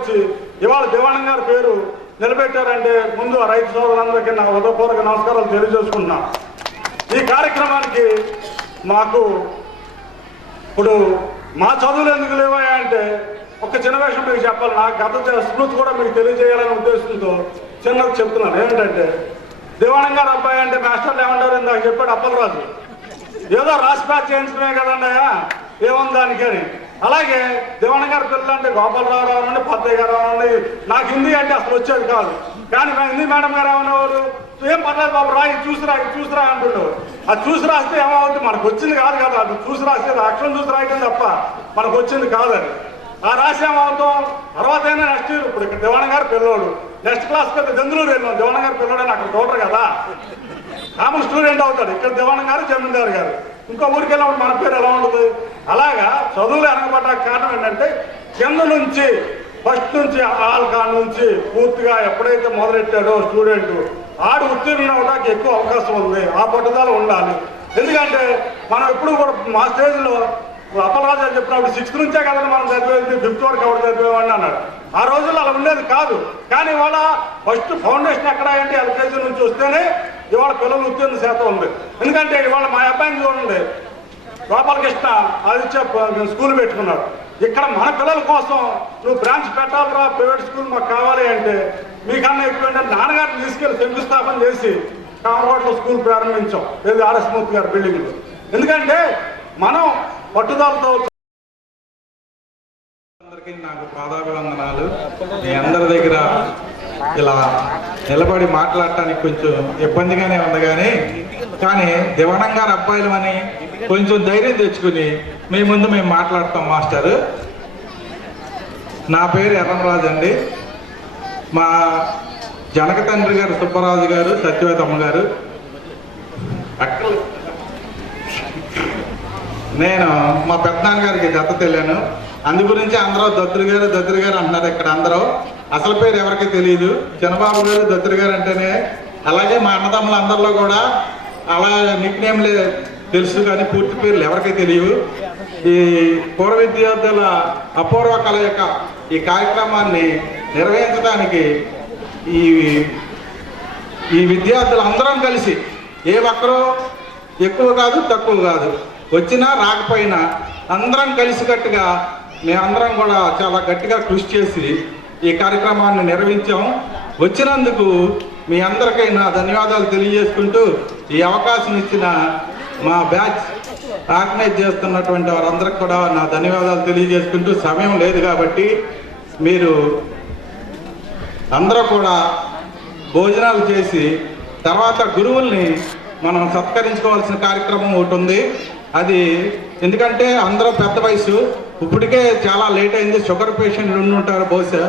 వచ్చి ఇవాళ దివాణం గారి పేరు నిలబెట్టారంటే ముందు ఆ రైతు సోదరులందరికీ నా హృదయపూర్వక నమస్కారాలు తెలియజేసుకుంటున్నాను. ఈ కార్యక్రమానికి మాకు ఇప్పుడు మా చదువులు ఎందుకు లేవాయా అంటే ఒక చిన్న విషయం మీకు చెప్పాలి. నా గత స్మృతి కూడా మీకు తెలియజేయాలనే ఉద్దేశంతో చిన్నది చెప్తున్నాను. ఏంటంటే దివాణం గారు అబ్బాయి అంటే మాస్టర్లు ఏమంటారు ఇందాక చెప్పాడు అప్పలరాజు, ఏదో రాసి ప్యాచ్ చేయించుకునే కదండయా ఏముంది దానికని. అలాగే దివాణం గారి పిల్లలు అంటే గోపాలరావు రావండి, పత్తయ్య గారు రావండి. నాకు హిందీ అంటే అసలు వచ్చేది కాదు, కానీ మా హిందీ మేడం గారు ఏమనేవారు, ఏం పర్లేదు బాబు రాయి చూసిరా అంటుండేవారు. అది చూసి రాస్తే ఏమవుతుంది, మనకు వచ్చింది కాదు కదా, అది చూసి రాసేది అక్షరం చూసి రాయటం తప్ప మనకు వచ్చింది కాదని. ఆ రాసి ఏమవుతాం తర్వాత అయినా నెక్స్ట్ ఇయర్ ఇప్పుడు ఇక్కడ దివాణం గారు పిల్లోడు నెక్స్ట్ క్లాస్ పెద్ద దెందులూరు వెళ్ళాం. దివాణం గారు పిల్లోడు అని అక్కడ చూడరు కదా, కామన్ స్టూడెంట్ అవుతాడు. ఇక్కడ దివాణం గారు జమీందారు గారు ఇంకో ఊరికి వెళ్ళినప్పుడు మన పేరు ఎలా ఉంటుంది. అలాగా చదువులు వెనకబడ్డ కారణం ఏంటంటే కింద నుంచి ఫస్ట్ నుంచి ఆల్కాన్ నుంచి పూర్తిగా ఎప్పుడైతే మొదలెట్టాడో స్టూడెంట్ ఆడు ఉత్తీర్ణులు అవడానికి ఎక్కువ అవకాశం ఉంది. ఆ పట్టుదల ఉండాలి. ఎందుకంటే మనం ఎప్పుడు కూడా మా స్టేజ్లో అప్పలరాజు అని చెప్పినప్పుడు 6th నుంచే కదండి మనం చదివేది, 5th వరకు ఎవరు చదివేవాడిని అన్నాడు. ఆ రోజుల్లో అలా ఉండేది కాదు. కానీ ఇవాళ ఫస్ట్ ఫౌండేషన్ ఎక్కడ అంటే LKG నుంచి వస్తేనే ఇవాళ పిల్లలు ఉత్తీర్ణ శాతం ఉంది. ఎందుకంటే ఇవాళ మా అబ్బాయిని చూడండి, గోపాలకృష్ణ ఆదిత్య స్కూల్ పెట్టుకున్నాడు. ఇక్కడ మన పిల్లల కోసం నువ్వు బ్రాంచ్ పెట్టాలరా, ప్రైవేట్ స్కూల్ మాకు కావాలి అంటే మీకన్నా ఎక్కువ ఏంటంటే నాన్నగారిని తీసుకెళ్ళి శంకుస్థాపన చేసి కామకోటలో స్కూల్ ప్రారంభించాం, ఏది RS మూర్తి గారి బిల్డింగ్లో. ఎందుకంటే మనం పట్టుదలతో. అందరికీ నాకు పాదాభివందనాలు. మీ అందరి దగ్గర ఇలా నిలబడి మాట్లాడటానికి కొంచెం ఇబ్బందిగానే ఉంది, కానీ దివాణం గారు అబ్బాయిలు అని కొంచెం ధైర్యం తెచ్చుకుని మీ ముందు మేము మాట్లాడతాం. మాస్టర్, నా పేరు ఎర్రంరాజు అండి. మా జనక తండ్రి గారు సుబ్బరాజు గారు, సత్యవతమ్మ గారు. నేను మా పెద్దనాన్నగారికి దత్త తెలియను, అందు గురించి అందరూ దత్తులు గారు అంటున్నారు. ఇక్కడ అందరూ అసలు పేరు ఎవరికి తెలియదు. చిన్నబాబు గారు దత్తులు గారు అంటేనే. అలాగే మా అన్నదమ్ములు అందరిలో కూడా అలా నిక్ నేమ్లే తెలుసు, కానీ పూర్తి పేర్లు ఎవరికి తెలియవు. ఈ పూర్వ విద్యార్థుల అపూర్వ కలయిక ఈ కార్యక్రమాన్ని నిర్వహించడానికి ఈ విద్యార్థులు అందరం కలిసి ఏ ఒక్కరూ ఎక్కువ కాదు తక్కువ కాదు, వచ్చినా రాకపోయినా అందరం కలిసికట్టుగా మేమందరం కూడా చాలా గట్టిగా కృషి చేసి ఈ కార్యక్రమాన్ని నిర్వహించాం. వచ్చినందుకు మీ అందరికీ నా ధన్యవాదాలు తెలియజేసుకుంటూ ఈ అవకాశం ఇచ్చిన మా బ్యాచ్ ఆర్గనైజ్ చేస్తున్నటువంటి వారందరికి కూడా నా ధన్యవాదాలు తెలియజేసుకుంటూ, సమయం లేదు కాబట్టి మీరు అందరూ కూడా భోజనాలు చేసి తర్వాత గురువుల్ని మనం సత్కరించుకోవాల్సిన కార్యక్రమం ఒకటి ఉంది. అది ఎందుకంటే అందరూ పెద్ద వయసు, ఇప్పటికే చాలా లేట్ అయింది. షుగర్ పేషెంట్లు ఉంటారు, బహుశా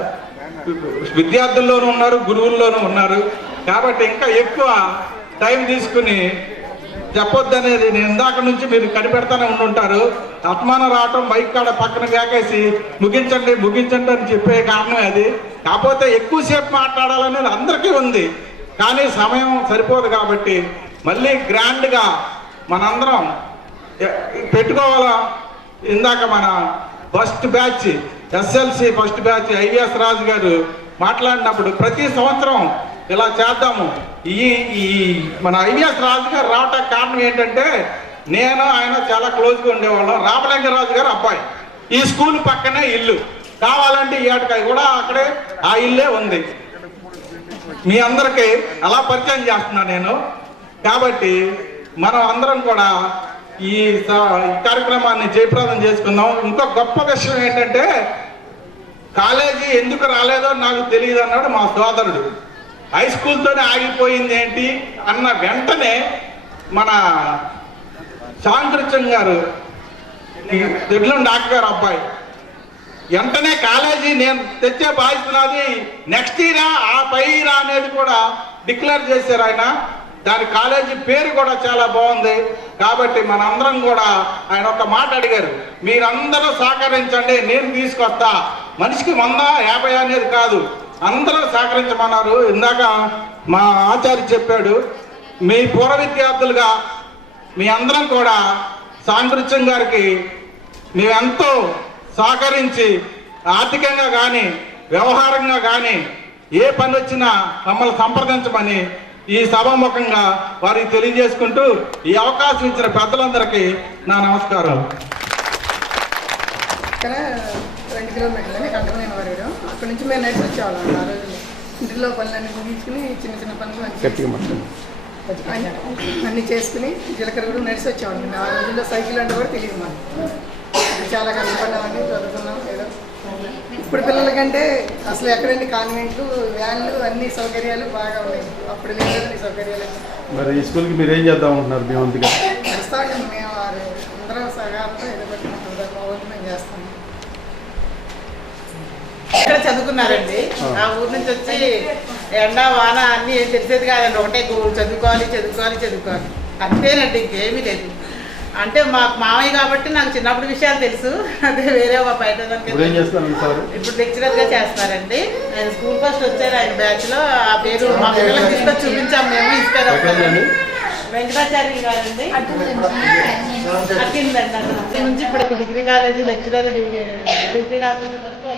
విద్యార్థుల్లోనూ ఉన్నారు, గురువుల్లోనూ ఉన్నారు. కాబట్టి ఇంకా ఎక్కువ టైం తీసుకుని చెప్పొద్దనేది నేను ఇందాక నుంచి మీరు కనిపెడతానే ఉండుంటారు. ఆత్మానం రావటం మైక్ కాడ పక్కన వేకేసి ముగించండి అని చెప్పే కారణం అది. కాకపోతే ఎక్కువసేపు మాట్లాడాలనేది అందరికీ ఉంది, కానీ సమయం సరిపోదు. కాబట్టి మళ్ళీ గ్రాండ్గా మనందరం పెట్టుకోవాలా. ఇందాక మన first batch SLC first batch IVS రాజు గారు మాట్లాడినప్పుడు ప్రతి సంవత్సరం ఇలా చేద్దాము. ఈ మన IVS రాజు గారు రావటానికి కారణం ఏంటంటే నేను ఆయన చాలా క్లోజ్గా ఉండేవాళ్ళం. రామలింగరాజు గారు అబ్బాయి, ఈ స్కూల్ పక్కనే ఇల్లు, కావాలంటే ఈ ఏటకాయ కూడా అక్కడే ఆ ఇల్లే ఉంది. మీ అందరికీ అలా పరిచయం చేస్తున్నా నేను. కాబట్టి మనం అందరం కూడా ఈ కార్యక్రమాన్ని జయప్రదం చేసుకుందాం. ఇంకో గొప్ప విషయం ఏంటంటే కాలేజీ ఎందుకు రాలేదో నాకు తెలియదు అన్నాడు మా సోదరుడు. హై స్కూల్తోనే ఆగిపోయింది ఏంటి అన్న వెంటనే మన శాంకృత్యం గారు దొడ్లం డాక్టర్ గారు అబ్బాయి వెంటనే కాలేజీ నేను తెచ్చే బాధ్యత నాది, నెక్స్ట్ ఇయరా ఆ పై ఇయరా అనేది కూడా డిక్లేర్ చేశారు ఆయన. దాని కాలేజీ పేరు కూడా చాలా బాగుంది. కాబట్టి మనందరం కూడా ఆయన ఒక మాట అడిగారు, మీరందరూ సహకరించండి, నేను తీసుకొస్తా. మనిషికి 100, 50 అనేది కాదు, అందరూ సహకరించమన్నారు. ఇందాక మా ఆచార్య చెప్పాడు, మీ పూర్వ విద్యార్థులుగా మీ అందరం కూడా సాంకృత్యం గారికి మేమెంతో సహకరించి ఆర్థికంగా కానీ వ్యవహారంగా కానీ ఏ పని వచ్చినా మమ్మల్ని సంప్రదించమని ఈ సభాముఖంగా వారికి తెలియజేసుకుంటూ ఈ అవకాశం ఇచ్చిన పెద్దలందరికీ నా నమస్కారాలు. ఇక్కడ 2 కిలోమీటర్లని కంటమైన వారు అక్కడి నుంచి మేము నడిచి వచ్చేవాళ్ళం. ఆ రోజుల్లో ఇంటిలో పనులన్నీ ముగించుకుని చిన్న చిన్న పనులు అన్నీ చేసుకుని జీలకర్ర కూడా నడిచి వచ్చేవాళ్ళం. ఆ రోజుల్లో సైకిల్ అంటే కూడా తెలియదు మాకు. చాలా కష్టపడ్డామండి, చదువుకున్నాం ఏదో. ఇప్పుడు పిల్లలకంటే అసలు ఎక్కడండి కాన్వెంట్లు, వ్యాన్లు, అన్ని సౌకర్యాలు బాగా ఉన్నాయి. అప్పుడు లేదండి సౌకర్యాలు. మరి ఈ స్కూల్కి మీరు ఏం చేద్దాం అనుకుంటున్నారు? మేము అందుకే వస్తాం, మేము అందరం సగాలతో ఏదో పెట్టుకుంటాం, మా ఊరికి మేము చేస్తాం. ఇక్కడ చదువుకున్నారండి. ఆ ఊరు నుంచి వచ్చి ఎండ వాన అన్నీ ఏం తెలిసేది కాదండి. ఒకటే చదువుకోవాలి చదువుకోవాలి చదువుకోవాలి అంతేనండి, ఇంకేమీ లేదు. అంటే మాకు మామయ్య కాబట్టి నాకు చిన్నప్పుడు విషయాలు తెలుసు. అదే వేరే బయట ఇప్పుడు లెక్చరర్గా చేస్తున్నారండి. ఆయన స్కూల్ ఫస్ట్ వచ్చారు ఆయన బ్యాచ్లో. ఆ పేరు మా పిల్లలకు తీసుకొచ్చి చూపించాం మేము. ఇన్స్పైర్ వెంకటాచార్య గారండి అక్కిందండి. అక్కడ నుంచి ఇప్పుడు degree college lecturer, degree college వరకు.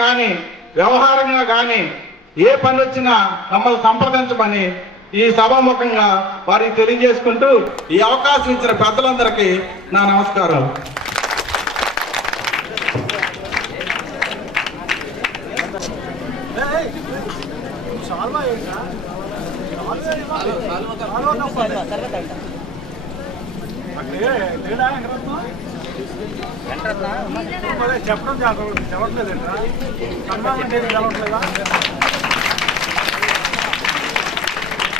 కానీ వ్యవహారంగా కానీ ఏ పని వచ్చినా మమ్మల్ని సంప్రదించమని ఈ సభాముఖంగా వారికి తెలియజేసుకుంటూ ఈ అవకాశం ఇచ్చిన పెద్దలందరికీ నా నమస్కారం. చెప్పడం చెప్పట్లేదండి.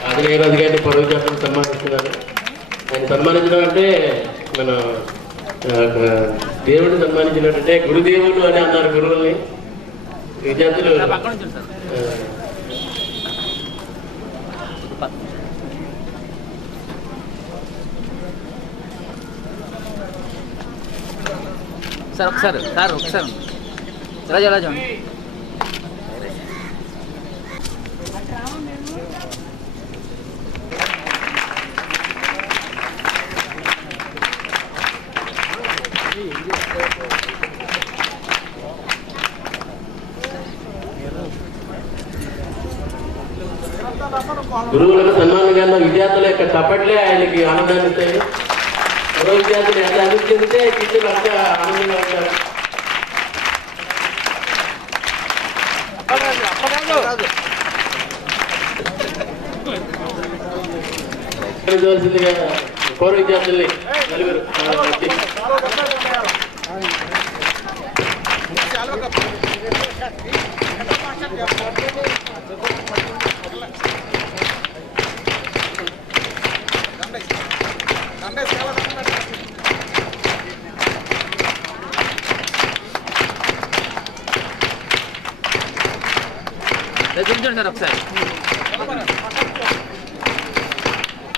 ఆంజనేయరాజు గారిని పదవి చేపలను సన్మానిస్తున్నారు. ఆయన సన్మానించడం అంటే మన దేవుడిని సన్మానించినట్టే. గురుదేవులు అని అన్నారు గురువుల్ని. విద్యార్థులు సార్ ఒకసారి రాజు గురువులకు సన్మానం కన్నా విద్యార్థుల యొక్క చప్పట్లే ఆయనకి ఆనందాన్ని ఇస్తాయి. మరో విద్యార్థులు ఎంత అభివృద్ధి చెందితే టీచర్లు అంత ఆనందంగా ఉంటారు. పూర్వ విద్యార్థుల్ని నలుగురు చూడండి సార్ ఒకసారి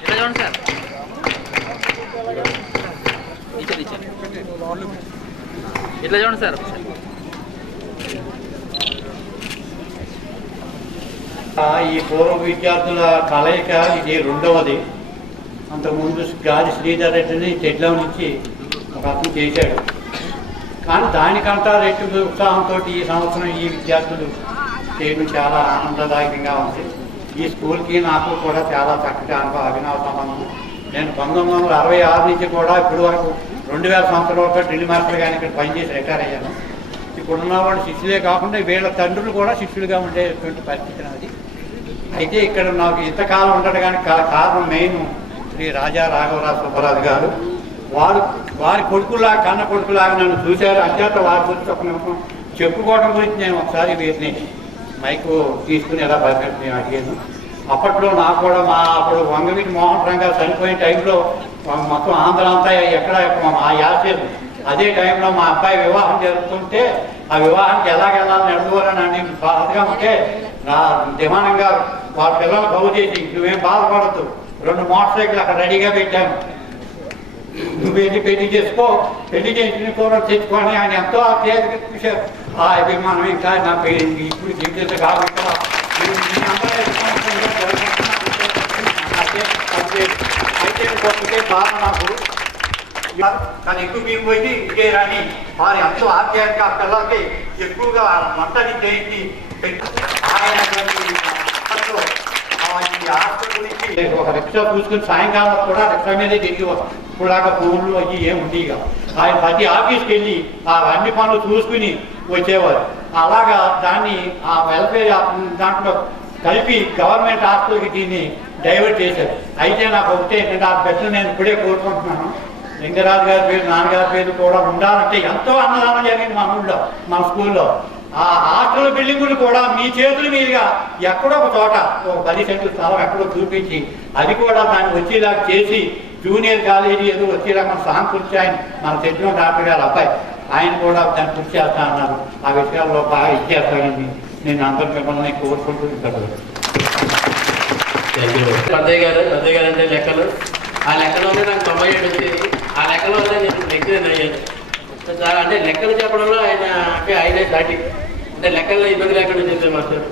ఇలా చూడండి సార్. ఇట్లా చూడండి సార్ ఒకసారి. ఈ పూర్వ విద్యార్థుల కలయిక ఇది రెండవది. అంతకుముందు గాలి శ్రీధర్ రెడ్డిని చెడ్లో నుంచి ఒక అతను చేశాడు. కానీ దానికంటా రెట్టు ఉత్సాహంతో ఈ సంవత్సరం ఈ విద్యార్థులు చేయడం చాలా ఆనందదాయకంగా ఉంది. ఈ స్కూల్కి నాకు కూడా చాలా చక్కటి అభినవ సంబంధం. నేను 1966 నుంచి కూడా ఇప్పటి వరకు 2000 సంవత్సరాల వరకు డ్రిల్ మాస్టర్ గారిని ఇక్కడ పనిచేసి రిటైర్ అయ్యాను. ఇప్పుడున్న వాళ్ళు శిష్యులే కాకుండా వీళ్ళ తండ్రులు కూడా శిష్యులుగా ఉండేటువంటి పరిస్థితి నాది. అయితే ఇక్కడ నాకు ఇంతకాలం ఉండడానికి కారణం మెయిన్ శ్రీ రాజా రాఘవరావు సుబ్బరాజు గారు. వారి కొడుకులా కన్న కొడుకులాగా నన్ను చూశారు. అంచేత వారి గురించి ఒక నిమిషం చెప్పుకోవడం గురించి నేను ఒకసారి వీరిని మైకు తీసుకుని ఎలా పరిస్థితి నేను అడిగాను. అప్పట్లో నాకు కూడా అప్పుడు వంగవీటి మోహన్ రంగా చనిపోయిన టైంలో మొత్తం ఆంధ్ర అంతా ఎక్కడ మా యాసేది. అదే టైంలో మా అబ్బాయి వివాహం జరుగుతుంటే ఆ వివాహానికి ఎలాగెళ్ళాలని నడుకోవాలని బాధగా ఉంటే నా దిమానంగా వాళ్ళ పిల్లలు బాగు చేసి నువ్వేం బాధపడద్దు, 2 మోటార్ సైకిల్ అక్కడ రెడీగా పెట్టాను, నువ్వేంటి పెళ్లి చేసుకో, పెళ్లి చేసిన కూరలు తెచ్చుకొని ఆయన ఎంతో చూశారు. ఆ అభిమానం ఇంకా నా ఇప్పుడు జీవితం కాబట్టి అయితే కొట్టుకే బాధ నాకు. కానీ ఎక్కువ మేము పోయి ఇదే రాని వారి ఎంతో ఆప్యాయంగా పిల్లలకి ఎక్కువగా వంటని చేయించి ఆయన ఒక రిక్షా చూసుకుని సాయంకాలం కూడా రిక్షా మీదే తిరిగి ఇప్పుడులాగా ఫోన్లు అవి ఏమి ఉండేవి. ఆయన ప్రతి ఆఫీస్కి వెళ్ళి ఆ అన్ని పనులు చూసుకుని వచ్చేవారు. అలాగా దాన్ని ఆ వెల్ఫేర్ దాంట్లో కలిపి గవర్నమెంట్ హాస్పిటల్కి దీన్ని డైవర్ట్ చేశారు. అయితే నాకు ఒకటే ఏంటంటే ఆ బెడ్లు నేను ఇప్పుడే కోరుకుంటున్నాను. లింగరాజు గారి పేరు, నాన్నగారి పేరు కూడా ఉండాలంటే ఎంతో అన్నదానం జరిగింది మన ఊళ్ళో, మన స్కూల్లో. ఆ హాస్టల్ బిల్డింగులు కూడా మీ చేతుల మీదుగా ఎక్కడో ఒక చోట ఒక 10 సెంట్లు స్థలం ఎక్కడో చూపించి అది కూడా దాన్ని వచ్చేలాగా చేసి జూనియర్ కాలేజీ ఏదో వచ్చేలాగా మన సాంకృత్య ఆయన మన తెచ్చిన డాక్టర్ గారు అబ్బాయి ఆయన కూడా దాన్ని కృషి చేస్తా అన్నారు. ఆ విషయాల్లో బాగా ఇచ్చేస్తానని నేను అందరూ మిమ్మల్ని కోరుకుంటూ ఉంటాను. అద్దయ్య గారు అంటే లెక్కలు, ఆ లెక్కలోనే నాకు 97 వచ్చేది. ఆ లెక్కలోనే నేను లెక్చరర్ అయ్యాను. అంటే లెక్కలు చెప్పడంలో ఆయనే దాటి అంటే లెక్కల్లో ఇబ్బంది లేకుండా చేసే మాస్టర్.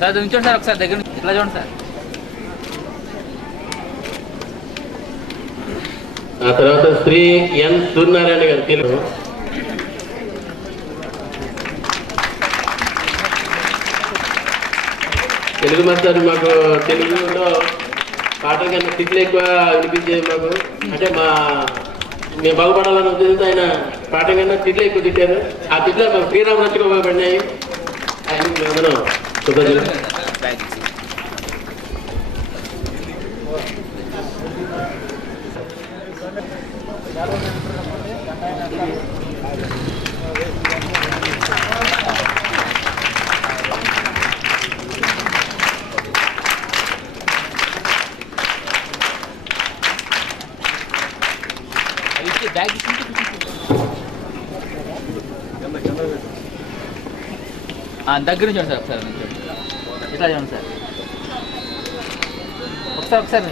సార్ ఉంచండి సార్ ఒకసారి దగ్గర నుంచి ఇట్లా చూడండి సార్. ఆ తర్వాత శ్రీ ఎన్ సూర్యనారాయణ గారు తెలుగు తెలుగు మాస్టర్ మాకు తెలుగులో పాటల కన్నా తిట్లు ఎక్కువ వినిపించేది మాకు. అంటే మేము బాగుపడాలని ఉద్దేశంతో ఆయన పాట కన్నా తిట్లు ఎక్కువ తిట్టారు. ఆ తిట్లు మాకు శ్రీరామ రక్షకు ఉపయోగపడినాయి. ఆయనకి అందరం కృతజ్ఞతలు. బ్యాగ్ దగ్గర నుంచి చూడండి సార్ ఒకసారి ఇట్లా చూడండి సార్ ఒకసారి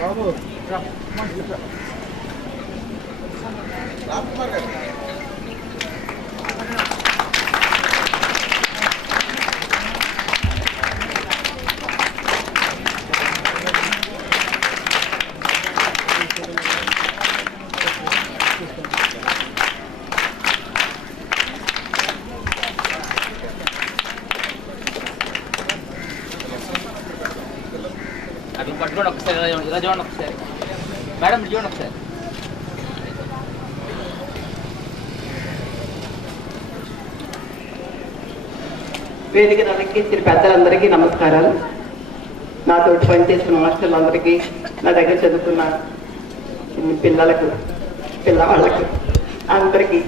బాబు అట్లా పట్టుకోండి ఒకసారి ఇలా చూడండి ఒకసారి మేడం చూడండి ఒకసారి. వేదిక అలంకరించిన పెద్దలందరికీ నమస్కారాలు. నాతోటి పనిచేసిన మాస్టర్లందరికీ, నా దగ్గర చదువుకున్న పిల్లలకు, పిల్లవాళ్ళకు అందరికీ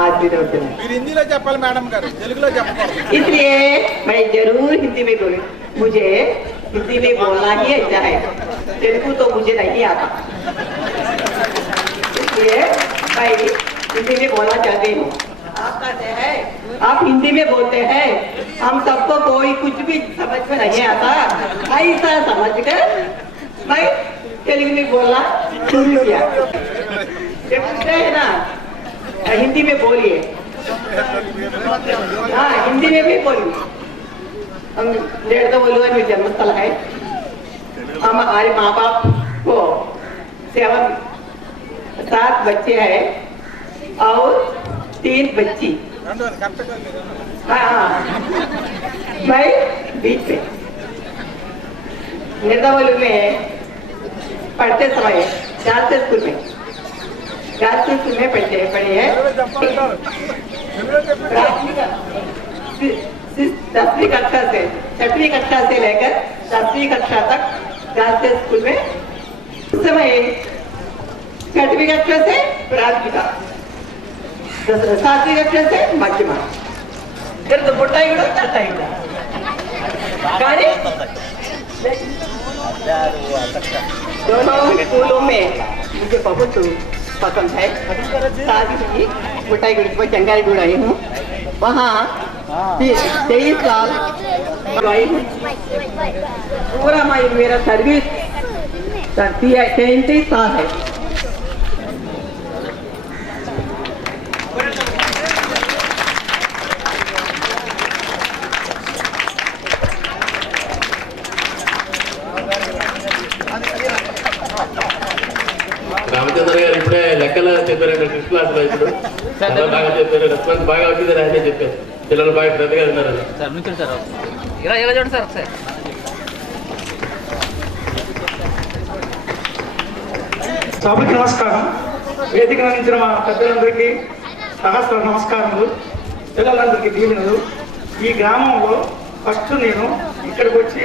आशीर्वचन हिंदीలో చెప్పాలి మేడం గారు, తెలుగులో చెప్పకూడదు. इसलिए मैं जरूर हिंदी में बोलूं. मुझे हिंदी में बोलना ही अच्छा है, तेलुगु तो मुझे नहीं आता, इसलिए मैं हिंदी में बोलना चाहती हूँ. आप कहते हैं, आप हिंदी में बोलते हैं, हम सबको कोई कुछ भी समझ में नहीं आता, ऐसा समझ कर मैं तेलुगु में बोलना शुरू किया. पूछते हैं ना हिंदी में बोलिए, हाँ हिंदी में भी बोलिए. हम डेढ़ बोलूँ में जन्मस्थल है, हम हमारे माँ बाप को 7 बच्चे हैं और 3 बच्ची. हाँ मैं बीच में निर्दावलू में पढ़ते समय जाते स्कूल में पढ़े हैं. 10वीं कक्षा से 6वीं कक्षा से लेकर 10वीं कक्षा तक गार्लस स्कूल में, उस समय 6वीं कक्षा से प्राथमिका, 7वीं कक्षा से मध्यमा, फिर तो बुढ़ा ही करता ही दोनों स्कूलों में मुझे बहुत पसंद है. शादी की बुटाईगुड़ी को चंगाईगुड़ आई हूँ, वहाँ 23 साल आई हूँ. पूरा मेरा सर्विस 33 साल है. రామచంద్ర గారు ఇప్పుడే లెక్కలు చెప్పారు ఫిఫ్త్ క్లాస్ లో. ఇప్పుడు బాగా చెప్పారు, రెస్పాన్స్ బాగా వచ్చిందని ఆయనే చెప్పారు. పిల్లలు బాగా శ్రద్ధగా ఉన్నారు సార్. నుంచి సార్ ఇలా ఇలా చూడండి సార్ ఒకసారి. సభకి నమస్కారం. వేదిక అందించిన మా పెద్దలందరికీ సహస్ర నమస్కారములు, పిల్లలందరికీ దీవెనలు. ఈ గ్రామంలో ఫస్ట్ నేను ఇక్కడికి వచ్చి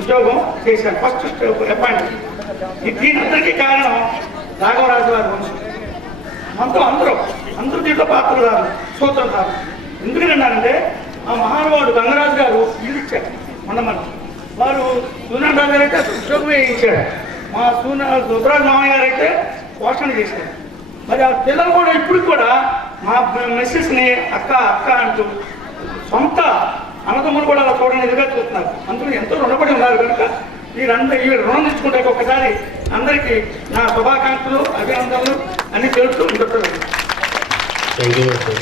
ఉద్యోగం చేశాను, ఫస్ట్ అపాయింట్మెంట్. దీనందరికీ కారణం రాఘవరాజు గారు వంశం. మనతో అందరూ దీంట్లో పాత్రదారు, సూత్రధారు. ఎందుకంటే ఆ మహానుభావుడు గంగరాజు గారు ఇల్లు ఇచ్చారు మన వారు సూర్యనారాయణ గారు అయితే ఉద్యోగమే ఇచ్చాడు. మా సుబ్బరాజు మామయ్య గారు అయితే పోషణ చేశారు. మరి ఆ పిల్లలు కూడా ఇప్పుడు కూడా మా మిస్సెస్ని అక్క అక్క అంటూ సొంత అన్నదమ్ములు కూడా అలా చూడని ఎదురుగా చూస్తున్నారు. అందరూ ఎంతో రుణపడి ఉన్నారు కనుక ఈ రుణం తెచ్చుకుంటే ఒకసారి అందరికీ నా శుభాకాంక్షలు, అభినందనలు అన్ని తెలుస్తూ ఉంటుంది. Thank you sir.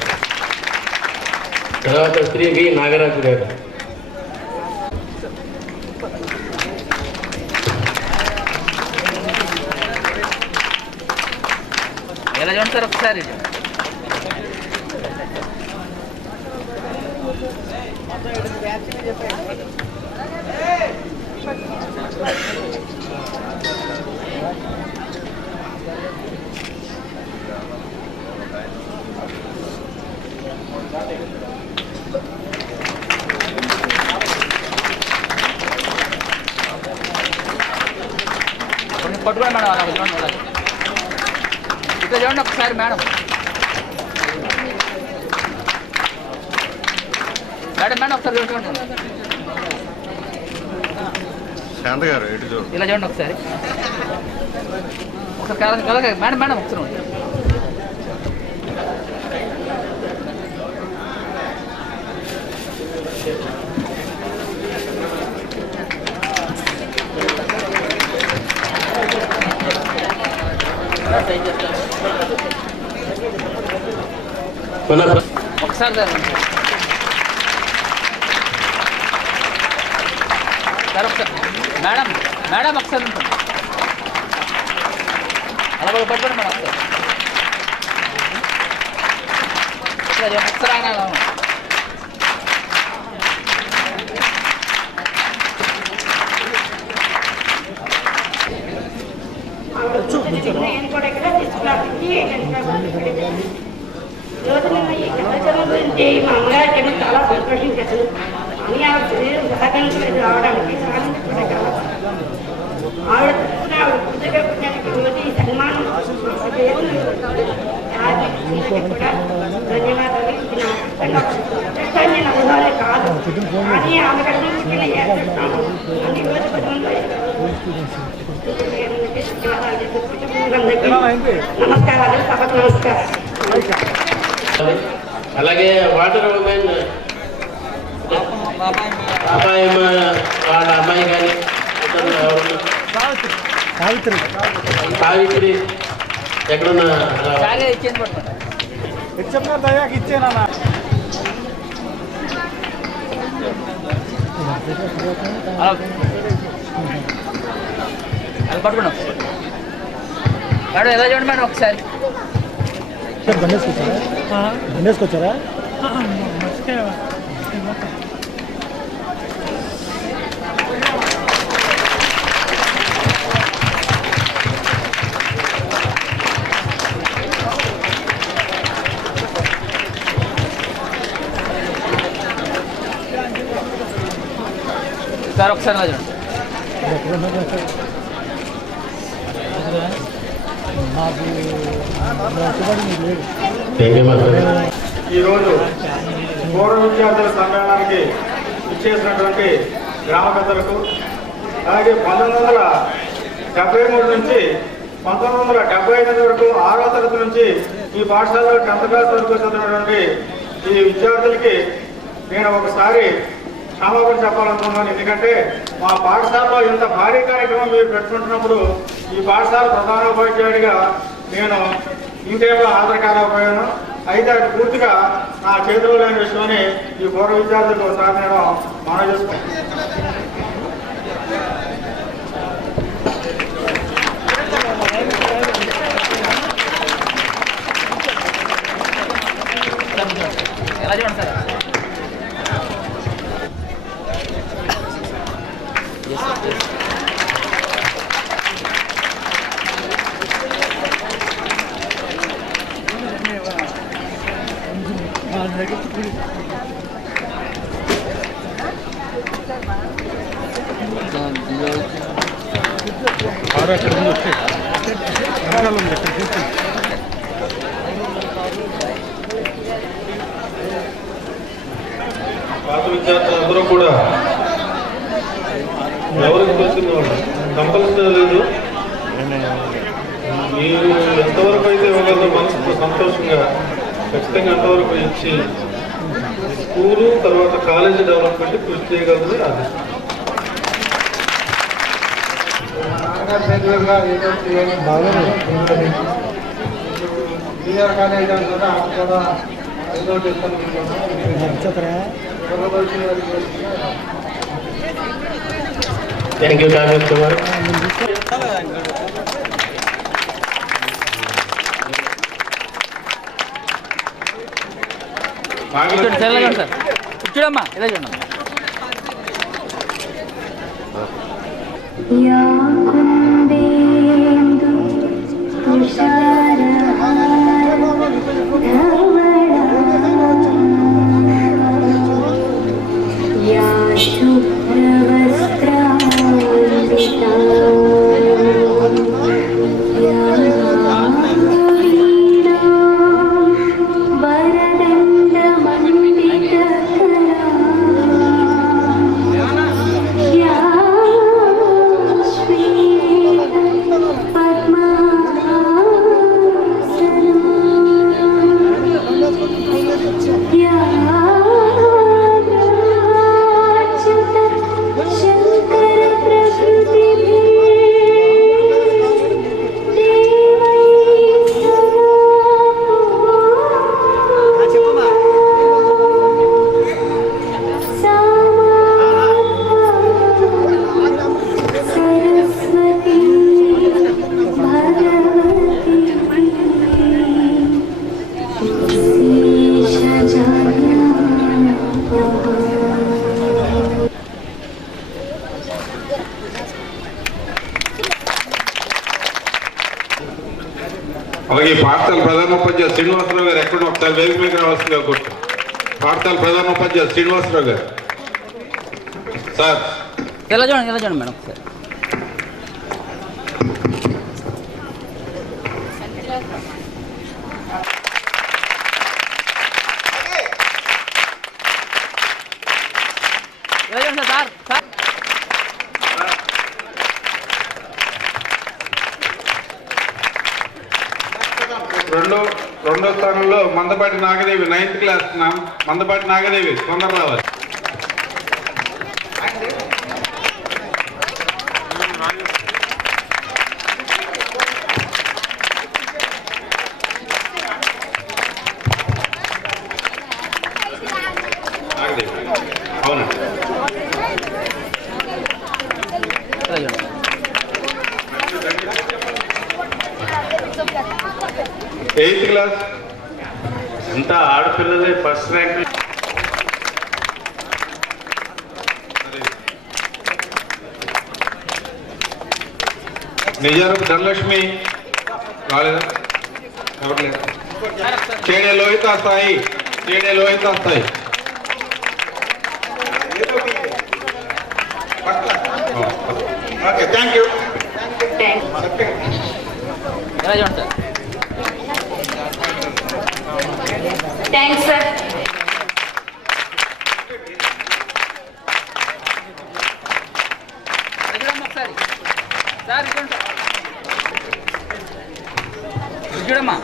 తర్వాత శ్రీ వి నాగరాజు గారు. ఎలా చూడండి సార్ ఒకసారి. పట్టుకోండి మేడం, అలా చూడండి. ఇట్లా చూడండి ఒకసారి మేడం. మేడం మేడం ఒకసారి చూడండి. శాంత గారు ఎటు చూడు. ఇలా చూడండి ఒకసారి. ఒకసారి కలగ మేడం మేడం ఒకసారి. ఒకసారి సార్ సార్ ఒకసారి మేడం మేడం ఒకసారి ఉంటుంది. అలా పట్టుకోండి మేడం ఒకసారి. ఒకసారి ఆయన గురించి మా అమ్మగారికి చాలా సంతోషించారు. అని ఆవిడ శరీరం సహకరించలేదు రావడానికి. ఆవిడ ఈ సన్మానం కూడా ధన్యవాదాలు. నేను అనుభవాలే కాదు కానీ ఆమె కన్నా ఏర్పడతాను అన్ని రోజు నమస్కారాలు, సభకు నమస్కారం. అలాగే వాటర్ ఉమెన్ అబ్బాయి వాళ్ళ అమ్మాయి కానీ సావిత్రి ఎక్కడున్నా ఇచ్చేది పట్టుకోండి. ఇచ్చేనా అది పట్టుకున్నాం మేడం. ఎలా చూడండి మేడం ఒకసారి. గణేష్కొచ్చారా? సార్ ఒకసారి ఎలా చూడండి. ఈరోజు పూర్వ విద్యార్థుల సమ్మేళనానికి ఇచ్చేసినటువంటి గ్రామ పెద్దలకు, అలాగే 1973 నుంచి 1975 వరకు 6వ తరగతి నుంచి ఈ పాఠశాలలో 10th క్లాస్ వరకు చదివినటువంటి ఈ విద్యార్థులకి నేను ఒకసారి క్షమాపణ చెప్పాలనుకున్నాను. ఎందుకంటే మా పాఠశాలలో ఇంత భారీ కార్యక్రమం మీరు పెట్టుకుంటున్నప్పుడు ఈ పాఠశాల ప్రధానోపాధ్యాయుడిగా నేను ఇంకేమో హాజరు కాలేకపోయాను. అయితే అది పూర్తిగా నా చేతిలో లేని విషయమని ఈ పూర్వ విద్యార్థులకు ఒకసారి నేను మనవి చేసుకుంటాను. ఎలా చూడండి సార్. పాత విద్యార్థులందరూ కూడా ఎవరికి తెలిసిందో కంపల్సరీ లేదు. మీరు ఎంతవరకు అయితే ఇవ్వగలరో మనసుతో సంతోషంగా ఖచ్చితంగా అంతవరకు ఇచ్చి స్కూలు తర్వాత కాలేజీ డెవలప్మెంట్ కృషి చేయగలరు. అది సీనియర్ కాలేజ్ కూడా ఆమె కూడా ఏదో చెప్తాను థ్యాంక్ యూ కావ్య కుమార్. చూడండి సార్, చూడమ్మా ఇలా చూడమ్మా. అలాగే పాఠశాల ప్రధానోపాధ్యాయులు శ్రీనివాసరావు గారు ఎక్కడ ఒకసారి వేదిక మీద రావాల్సిందిగా కోరుతాం. పాఠశాల ప్రధానోపాధ్యాయులు శ్రీనివాసరావు గారు సార్. ఎలా చూడండి మేడం సార్. రెండో స్థానంలో మందపాటి నాగదేవి 9th క్లాస్. మందపాటి నాగదేవి తొందర రావాలి. అవును 8th క్లాస్. అంతా ఆడపిల్లలే ఫస్ట్ ర్యాంక్. నిజారు ధనలక్ష్మి రాలేదా? చేడే లోహిత స్థాయి. Okay, thank you. ఎలా చూడండి సార్. Thanks sir. చూడమ్మా.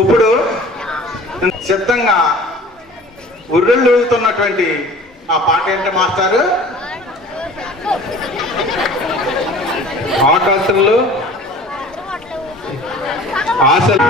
ఇప్పుడు సిద్ధంగా ఉర్రెళ్ళు ఊగుతున్నటువంటి ఆ పాట ఏంటి మాస్టారు? ఆకాశంలో ఆశలు